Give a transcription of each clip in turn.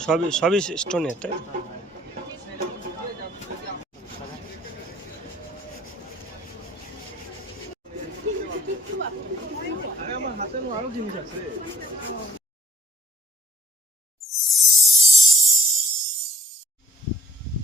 সবই সবই তাই?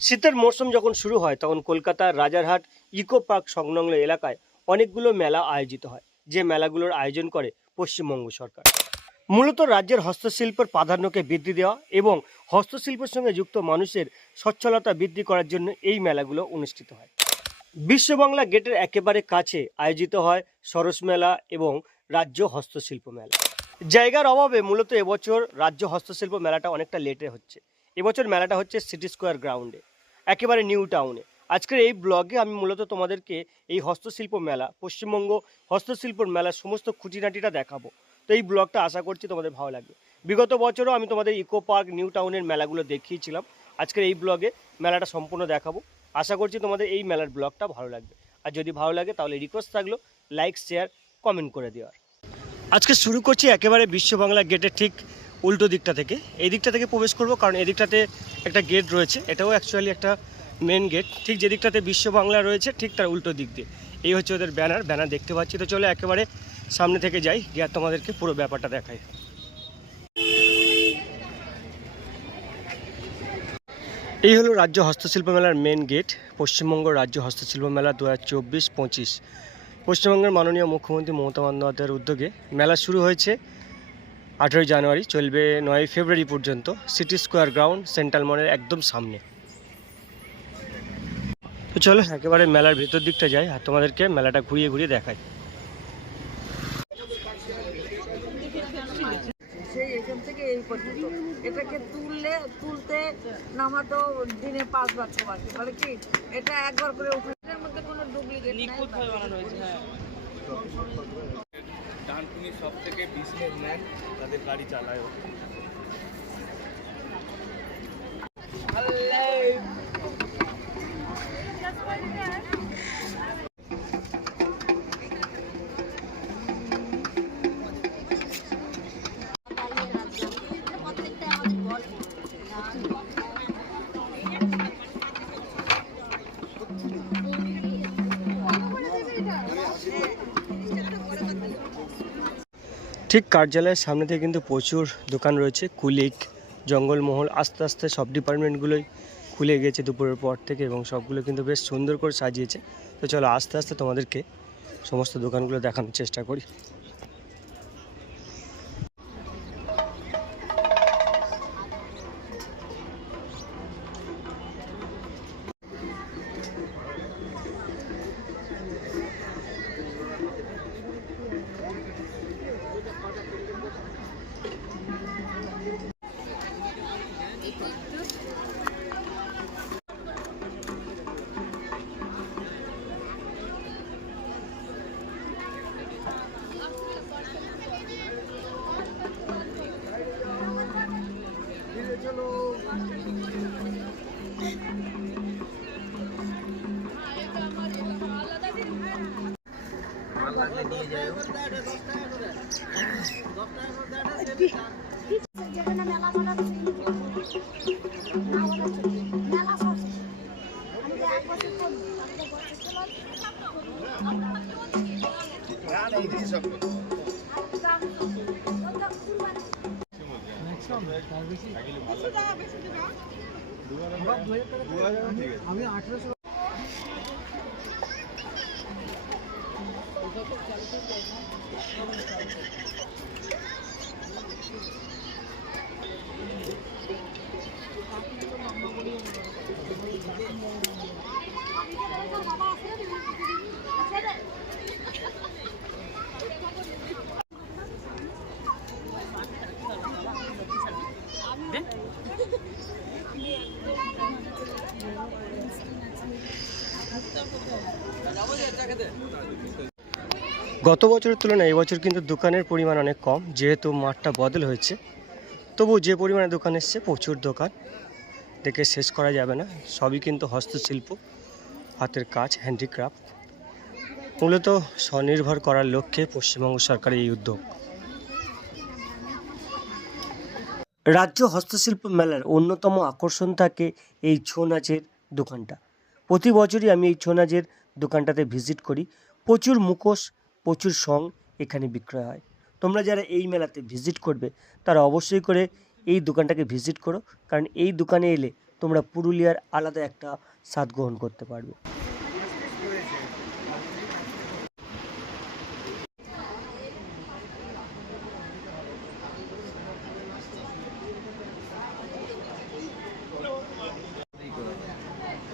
শীতের মরশুম যখন শুরু হয় তখন কলকাতার রাজারহাট ইকো পার্ক সংলগ্ন এলাকায় অনেকগুলো মেলা আয়োজিত হয়, যে মেলাগুলোর আয়োজন করে পশ্চিমবঙ্গ সরকার। মূলত রাজ্যের হস্তশিল্পের প্রাধান্যকে বৃদ্ধি দেওয়া এবং হস্তশিল্পের সঙ্গে যুক্ত মানুষের সচ্ছলতা বৃদ্ধি করার জন্য এই মেলাগুলো অনুষ্ঠিত হয়। বিশ্ববাংলা গেটের একেবারে কাছে আয়োজিত হয় সরস মেলা এবং রাজ্য হস্তশিল্প মেলা। জায়গার অভাবে মূলত এবছর রাজ্য হস্তশিল্প মেলাটা অনেকটা লেটে হচ্ছে। এবছর মেলাটা হচ্ছে সিটি স্কোয়ার গ্রাউন্ডে, একেবারে নিউ টাউনে। আজকের এই ব্লগে আমি মূলত তোমাদেরকে এই হস্তশিল্প মেলা, পশ্চিমবঙ্গ হস্তশিল্পর মেলার সমস্ত খুঁটিনাটিটা দেখাবো। তো এই ব্লগটা আশা করছি তোমাদের ভালো লাগবে। বিগত বছরও আমি তোমাদের ইকো পার্ক, নিউ টাউনের মেলাগুলো দেখিয়েছিলাম। আজকের এই ব্লগে মেলাটা সম্পূর্ণ দেখাবো। আশা করছি তোমাদের এই মেলার ব্লগটা ভালো লাগবে। আর যদি ভালো লাগে তাহলে রিকোয়েস্ট থাকল লাইক শেয়ার কমেন্ট করে দেওয়ার আজকে শুরু করছি একেবারে বিশ্ব বাংলা গেটের ঠিক উল্টো দিকটা থেকে। এই দিকটা থেকে প্রবেশ করব, কারণ এই দিকটাতে একটা গেট রয়েছে। এটাও অ্যাকচুয়ালি একটা মেন গেট ঠিক যে দিকটাতে বিশ্ব বাংলা রয়েছে, ঠিক তার উল্টো দিক দিয়ে। এই হচ্ছে ওদের ব্যানার ব্যানার দেখতে পাচ্ছি। তো চলো একেবারে সামনে থেকে যাই, গিয়ে তোমাদেরকে পুরো ব্যাপারটা দেখাই। এই হলো রাজ্য হস্তশিল্প মেলার মেন গেট পশ্চিমবঙ্গ রাজ্য হস্তশিল্প মেলা দু হাজার চব্বিশ পঁচিশ। পশ্চিমবঙ্গের মাননীয় মুখ্যমন্ত্রী মমতা বন্দ্যোপাধ্যায়ের উদ্যোগে মেলা শুরু হয়েছে আঠেরোই জানুয়ারি, চলবে নয় ফেব্রুয়ারি পর্যন্ত, সিটি স্কোয়ার গ্রাউন্ড, সেন্ট্রাল মলের একদম সামনে। তো চলো। একেবারে মেলার ভেতর দিকটা যাই আর তোমাদেরকে মেলাটা ঘুরিয়ে ঘুরিয়ে দেখাই। সেই এখান থেকে এই পর্যন্ত। এটাকে তুললে তুলতে নামাতো দিনে পাঁচবার ছবার মানে কি এটা একবার করে উঠে মধ্যে কোনো ডুপ্লিকেট নাই। বানানো হয়েছে হ্যাঁ। ডানকুনি সব থেকে বিজনেসম্যান তাদের গাড়ি চালায় ঠিক কার্যালয়ের সামনে থেকে কিন্তু প্রচুর দোকান রয়েছে। কুলিক, জঙ্গলমহল, আস্তে আস্তে সব ডিপার্টমেন্টগুলোই খুলে গেছে দুপুরের পর থেকে এবং সবগুলো কিন্তু বেশ সুন্দর করে সাজিয়েছে। তো চলো আস্তে আস্তে তোমাদেরকে সমস্ত দোকানগুলো দেখানোর চেষ্টা করি। যেখানে মেলা বানাচ্ছে গত বছরের তুলনায় এবছর কিন্তু দোকানের পরিমাণ অনেক কম, যেহেতু মাঠটা বদল হয়েছে। তবু যে পরিমাণে দোকান এসছে, প্রচুর দোকান। দেখে শেষ করা যাবে না, সবই কিন্তু হস্তশিল্প, হাতের কাজ হ্যান্ডিক্রাফট মূলত স্বনির্ভর করার লক্ষ্যে পশ্চিমবঙ্গ সরকারের এই উদ্যোগ। রাজ্য হস্তশিল্প মেলার অন্যতম আকর্ষণ থাকে এই ছৌ নাচের দোকানটা। প্রতি বছরই আমি এই ছৌ নাচের দোকানটাতে ভিজিট করি। প্রচুর মুখোশ প্রচুর সং এখানে বিক্রয় হয়। তোমরা যারা এই মেলাতে ভিজিট করবে, তারা অবশ্যই করে এই দোকানটাকে ভিজিট করো, কারণ এই দোকানে এলে তোমরা পুরুলিয়ার আলাদা একটা স্বাদ গ্রহণ করতে পারবে।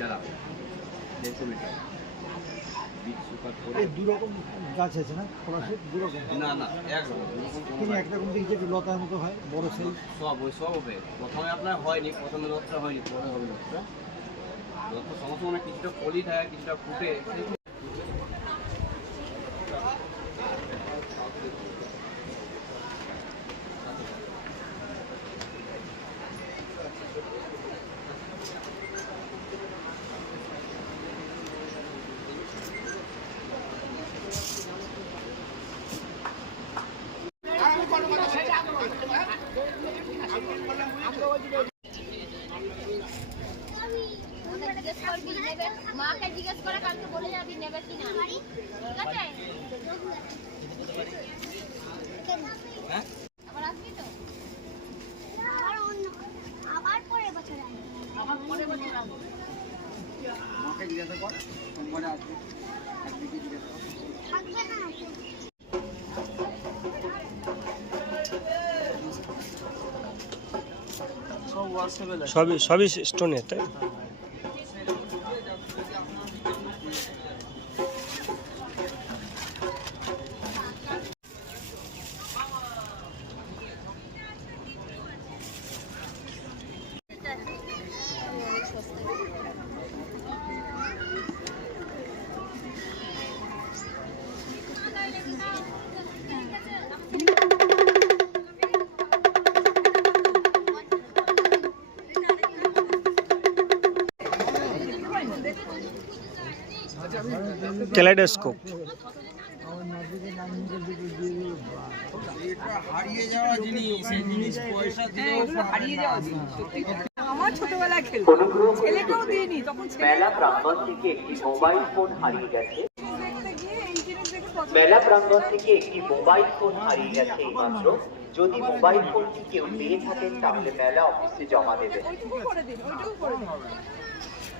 যারা বীজ দু রকম গাছ আছে না? পলাশের দু রকম। না না এক নয়। একরকম লতার মতো হয় বড় সাইজ। সব ওই সব হবে। প্রথমে আপনার হয়নি প্রথমে রথটা হয়নি পরে হবে রথটা রথ সমস্ত মানে কিছুটা ফলি থাকে কিছুটা ফুটে ওকে জিজ্ঞেস করবি নেবে মাকে জিজ্ঞেস করে কালকে বলে সবই সবই স্টোনের তাই? তখন মেলা প্রাঙ্গণ থেকে একটি মোবাইল ফোন হারিয়ে গেছে। মেলা প্রাঙ্গণ মোবাইল ফোন হারিয়ে যদি মোবাইল ফোনটি কেউ পেয়ে থাকেন তাহলে মেলা অফিসে জমা দেবেন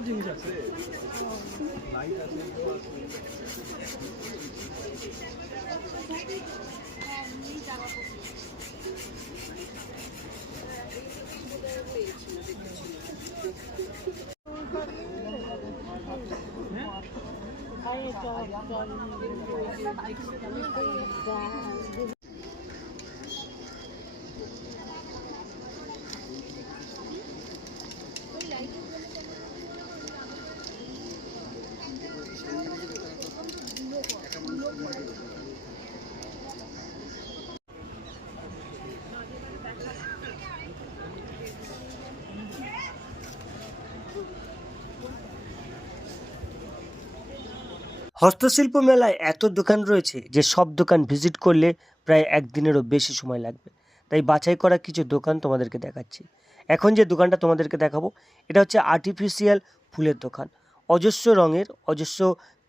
떨어지는 자세 나이 자세 아니 저저 হস্তশিল্প মেলায় এত দোকান রয়েছে যে সব দোকান ভিজিট করলে প্রায় একদিনেরও বেশি সময় লাগবে। তাই বাছাই করা কিছু দোকান তোমাদেরকে দেখাচ্ছি। এখন যে দোকানটা তোমাদেরকে দেখাবো, এটা হচ্ছে আর্টিফিশিয়াল ফুলের দোকান। অজস্র রঙের, অজস্র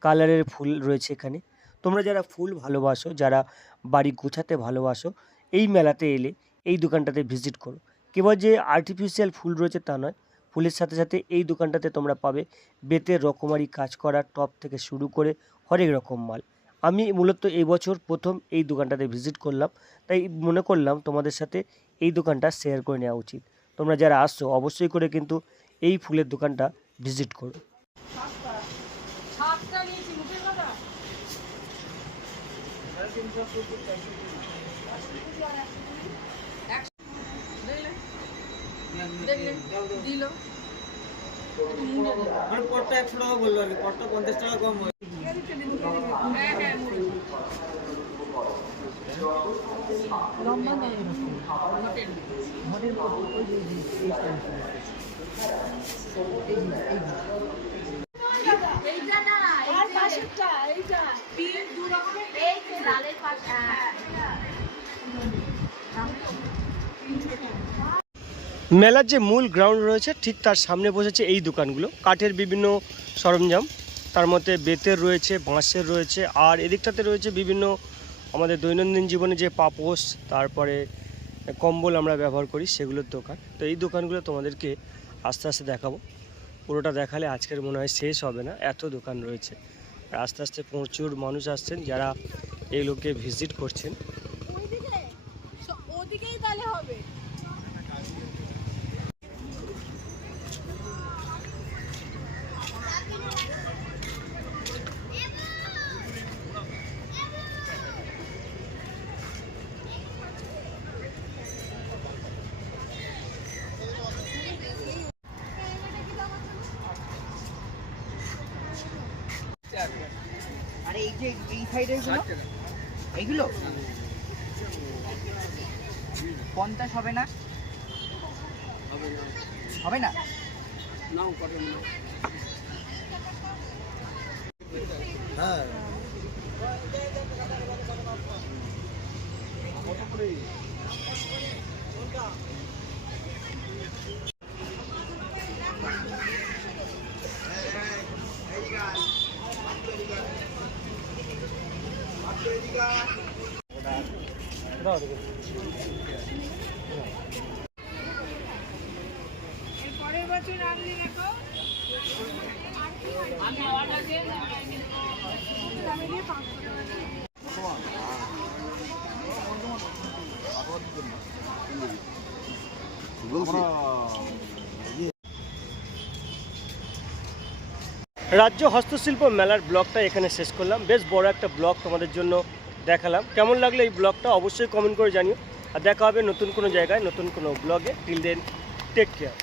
কালারের ফুল রয়েছে এখানে। তোমরা যারা ফুল ভালোবাসো, যারা বাড়ি গোছাতে ভালোবাসো, এই মেলাতে এলে এই দোকানটাতে ভিজিট করো। কেবল যে আর্টিফিশিয়াল ফুল রয়েছে তা নয় ফুলের সাথে সাথে এই দোকানটাতে তোমরা পাবে বেতের রকমারি কাজ করা, টপ থেকে শুরু করে হরেক রকম মাল। আমি মূলত এই বছর প্রথম এই দোকানটাতে ভিজিট করলাম। তাই মনে করলাম তোমাদের সাথে এই দোকানটা শেয়ার করে নেওয়া উচিত। তোমরা যারা আসছো, অবশ্যই করে কিন্তু এই ফুলের দোকানটা ভিজিট করো। সাতটা নিয়েছি দিল। পটটা একশো টাকা বলল আর কি পটটা পঞ্চাশ টাকা কম হয় হ্যাঁ হ্যাঁ লম্বা নেই মোটের এইটা মেলার যে মূল গ্রাউন্ড রয়েছে, ঠিক তার সামনে বসেছে এই দোকানগুলো। কাঠের বিভিন্ন সরঞ্জাম, তার মধ্যে বেতের রয়েছে, বাঁশের রয়েছে, আর এদিকটাতে রয়েছে বিভিন্ন আমাদের দৈনন্দিন জীবনে যে পাপোশ, তারপরে কম্বল আমরা ব্যবহার করি, সেগুলোর দোকান। তো এই দোকানগুলো তোমাদেরকে আস্তে আস্তে দেখাবো। পুরোটা দেখালে আজকের মনে হয় শেষ হবে না, এত দোকান রয়েছে। আস্তে আস্তে প্রচুর মানুষ আসছেন, যারা এই এগুলোকে ভিজিট করছেন ওইদিকে ওদিকেই তাহলে হবে আর এই এই এইগুলো পঞ্চাশ হবে না? হবে না। হ্যাঁ। রাজ্য হস্তশিল্প মেলার ব্লগটা এখানে শেষ করলাম। বেশ বড় একটা ব্লগ তোমাদের জন্য দেখালাম। কেমন লাগল এই ব্লগটা অবশ্যই কমেন্ট করে জানিও। আর দেখা হবে নতুন কোনো জায়গায়, নতুন কোনো ব্লগে টিল দেন টেক কেয়ার